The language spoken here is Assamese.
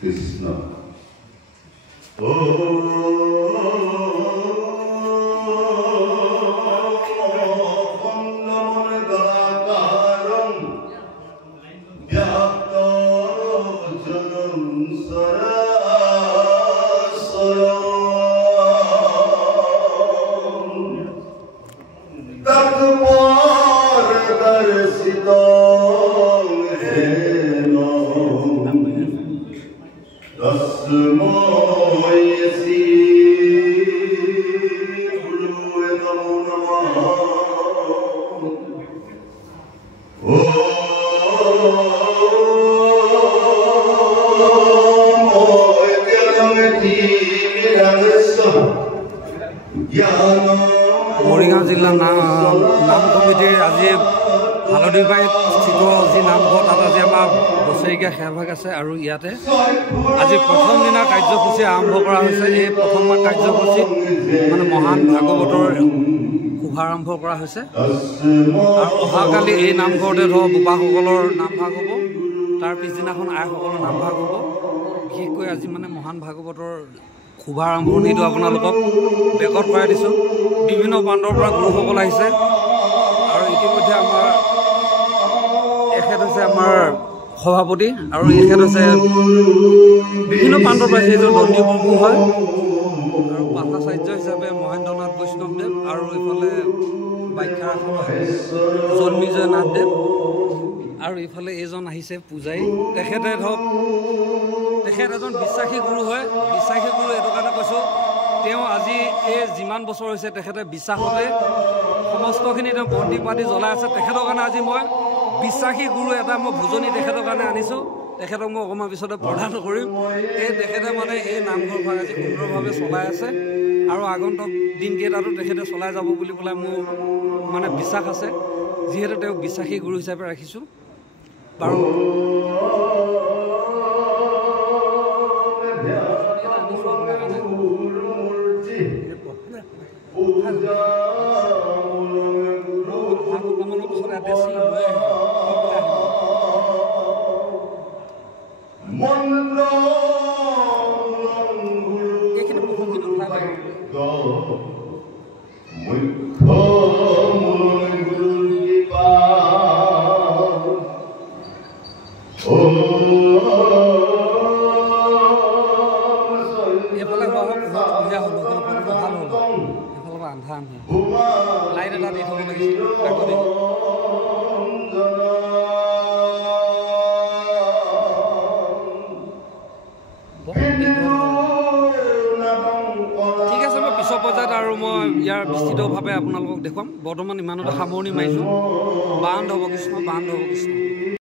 Krishna. মৰিগাঁও জিলাৰ নাম কমিটিৰ আজি হালধিবাৰীত স্থিত যি নামঘৰ তাত আজি আমাৰ বছৰেকীয়া সেৱাভাগ আছে আৰু ইয়াতে আজি প্ৰথম দিনা কাৰ্যসূচী আৰম্ভ কৰা হৈছে। এই প্ৰথমবাৰ কাৰ্যসূচীত মানে মহান ভাগৱতৰ শুভাৰম্ভ কৰা হৈছে আৰু অহাকালি এই নামঘৰতে ধৰক বোপাসকলৰ নামভাগ হ'ব, তাৰ পিছদিনাখন আইসকলৰ নামভাগ হ'ব। বিশেষকৈ আজি মানে মহান ভাগৱতৰ শুভাৰম্ভণিটো আপোনালোকক ৰেকৰ্ড কৰাই দিছোঁ। বিভিন্ন প্ৰান্তৰ পৰা গুৰুসকল আহিছে আৰু ইতিমধ্যে আমাৰ এখেত হৈছে আমাৰ সভাপতি আৰু এখেত হৈছে বিভিন্ন প্ৰান্তৰ পৰা যিহেতু দণ্ডী বৰ্গু হয় আৰু পাঠাচাৰ্য হিচাপে মহেন্দ্ৰনাথ বৈষ্ণৱদেৱ আৰু ইফালে বাখ্যাৰাসন জন্মিজয় নাথদেৱ আৰু ইফালে এইজন আহিছে পূজাৰী। তেখেত এজন বিশ্বাসী গুৰু হয়। বিশ্বাসী গুৰু এইটো কাৰণে কৈছোঁ, তেওঁ আজি এই যিমান বছৰ হৈছে তেখেতে বিশ্বাসতে সমস্তখিনি তেওঁ বন্তি পাতি জ্বলাই আছে। তেখেতৰ কাৰণে আজি মই বিশ্বাসী গুৰু এটা মই ভোজনী তেখেতৰ কাৰণে আনিছোঁ। তেখেতক মই অকণমান পিছতে প্ৰদান কৰিম। তেখেতে মানে এই নামঘৰ ভাগ আজি সুন্দৰভাৱে চলাই আছে আৰু আগন্তুক দিনকেইটাতো তেখেতে চলাই যাব বুলি পেলাই মোৰ মানে বিশ্বাস আছে, যিহেতু তেওঁক বিশ্বাসী গুৰু হিচাপে ৰাখিছোঁ। বাৰু এইখিনি প্ৰসংগিত এইফালে পূজা হ'ল, ভাল হ'ল, এইফালৰ পৰা আন্ধাৰ লাইট এটা দি থ'ব লাগিছিল। ঠিক আছে, মই পিছৰ পৰ্যায়ত আৰু মই ইয়াৰ বিস্তৃতভাৱে আপোনালোকক দেখুৱাম। বৰ্তমান ইমানতে সামৰণি মাৰিছোঁ। বান্ধ হ'ব কৃষ্ণ, বান্ধ হ'ব কৃষ্ণ।